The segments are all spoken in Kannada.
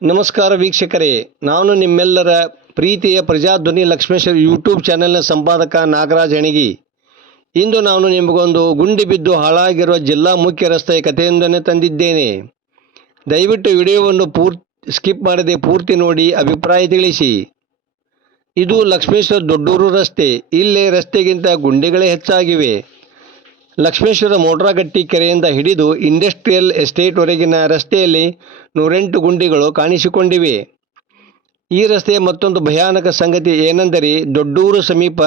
ನಮಸ್ಕಾರ ವೀಕ್ಷಕರೇ, ನಾನು ನಿಮ್ಮೆಲ್ಲರ ಪ್ರೀತಿಯ ಪ್ರಜಾಧ್ವನಿ ಲಕ್ಷ್ಮೇಶ್ವರ ಯೂಟ್ಯೂಬ್ ಚಾನೆಲ್ನ ಸಂಪಾದಕ ನಾಗರಾಜ್ ಹೆಣಗಿ. ಇಂದು ನಾನು ನಿಮಗೊಂದು ಗುಂಡಿ ಬಿದ್ದು ಹಾಳಾಗಿರುವ ಜಿಲ್ಲಾ ಮುಖ್ಯ ರಸ್ತೆಯ ಕಥೆಯೊಂದನ್ನು ತಂದಿದ್ದೇನೆ. ದಯವಿಟ್ಟು ವಿಡಿಯೋವನ್ನು ಸ್ಕಿಪ್ ಮಾಡದೆ ಪೂರ್ತಿ ನೋಡಿ ಅಭಿಪ್ರಾಯ ತಿಳಿಸಿ. ಇದು ಲಕ್ಷ್ಮೇಶ್ವರ ದೊಡ್ಡೂರು ರಸ್ತೆ. ಇಲ್ಲೇ ರಸ್ತೆಗಿಂತ ಗುಂಡಿಗಳೇ ಹೆಚ್ಚಾಗಿವೆ. ಲಕ್ಷ್ಮೇಶ್ವರ ಮೋಟ್ರಾಗಟ್ಟಿ ಕೆರೆಯಿಂದ ಹಿಡಿದು ಇಂಡಸ್ಟ್ರಿಯಲ್ ಎಸ್ಟೇಟ್ವರೆಗಿನ ರಸ್ತೆಯಲ್ಲಿ 108 ಗುಂಡಿಗಳು ಕಾಣಿಸಿಕೊಂಡಿವೆ. ಈ ರಸ್ತೆಯ ಮತ್ತೊಂದು ಭಯಾನಕ ಸಂಗತಿ ಏನೆಂದರೆ, ದೊಡ್ಡೂರು ಸಮೀಪ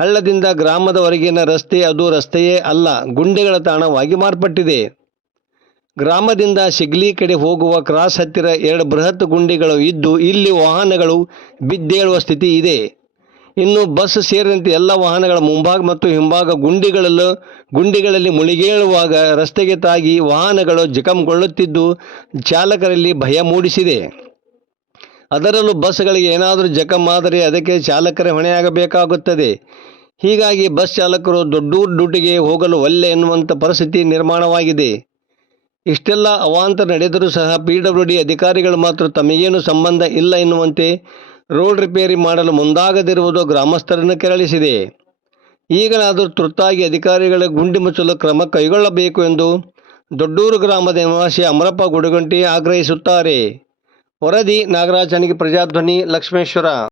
ಹಳ್ಳದಿಂದ ಗ್ರಾಮದವರೆಗಿನ ರಸ್ತೆ ಅದು ರಸ್ತೆಯೇ ಅಲ್ಲ, ಗುಂಡಿಗಳ ತಾಣವಾಗಿ ಮಾರ್ಪಟ್ಟಿದೆ. ಗ್ರಾಮದಿಂದ ಶಿಗ್ಲಿ ಕಡೆ ಹೋಗುವ ಕ್ರಾಸ್ ಹತ್ತಿರ 2 ಬೃಹತ್ ಗುಂಡಿಗಳು ಇದ್ದು ಇಲ್ಲಿ ವಾಹನಗಳು ಬಿದ್ದೇಳುವ ಸ್ಥಿತಿ ಇದೆ. ಇನ್ನು ಬಸ್ ಸೇರಿದಂತೆ ಎಲ್ಲ ವಾಹನಗಳ ಮುಂಭಾಗ ಮತ್ತು ಹಿಂಭಾಗ ಗುಂಡಿಗಳಲ್ಲಿ ಮುಳುಗೇಳುವಾಗ ರಸ್ತೆಗೆ ತಾಗಿ ವಾಹನಗಳು ಜಖಂಗೊಳ್ಳುತ್ತಿದ್ದು ಚಾಲಕರಲ್ಲಿ ಭಯ ಮೂಡಿಸಿದೆ. ಅದರಲ್ಲೂ ಬಸ್ಗಳಿಗೆ ಏನಾದರೂ ಜಖಂ ಆದರೆ ಅದಕ್ಕೆ ಚಾಲಕರೇ ಹೊಣೆಯಾಗಬೇಕಾಗುತ್ತದೆ. ಹೀಗಾಗಿ ಬಸ್ ಚಾಲಕರು ದೊಡ್ಡೂರು ಡ್ಯೂಟಿಗೆ ಹೋಗಲು ಒಲ್ಲೆ ಎನ್ನುವಂಥ ಪರಿಸ್ಥಿತಿ ನಿರ್ಮಾಣವಾಗಿದೆ. ಇಷ್ಟೆಲ್ಲ ಅವಾಂತರ ನಡೆದರೂ ಸಹ PWD ಅಧಿಕಾರಿಗಳು ಮಾತ್ರ ತಮಗೇನು ಸಂಬಂಧ ಇಲ್ಲ ಎನ್ನುವಂತೆ ರೋಡ್ ರಿಪೇರಿ ಮಾಡಲು ಮುಂದಾಗದಿರುವುದು ಗ್ರಾಮಸ್ಥರನ್ನು ಕೆರಳಿಸಿದೆ. ಈಗಲಾದರೂ ತುರ್ತಾಗಿ ಅಧಿಕಾರಿಗಳ ಗುಂಡಿ ಮುಚ್ಚಲು ಕ್ರಮ ಕೈಗೊಳ್ಳಬೇಕು ಎಂದು ದೊಡ್ಡೂರು ಗ್ರಾಮದ ನಿವಾಸಿ ಅಮರಪ್ಪ ಗುಡಿಗಂಟಿ ಆಗ್ರಹಿಸುತ್ತಾರೆ. ವರದಿ ನಾಗರಾಜ್ ಹೆಣಗಿ, ಪ್ರಜಾಧ್ವನಿ, ಲಕ್ಷ್ಮೇಶ್ವರ.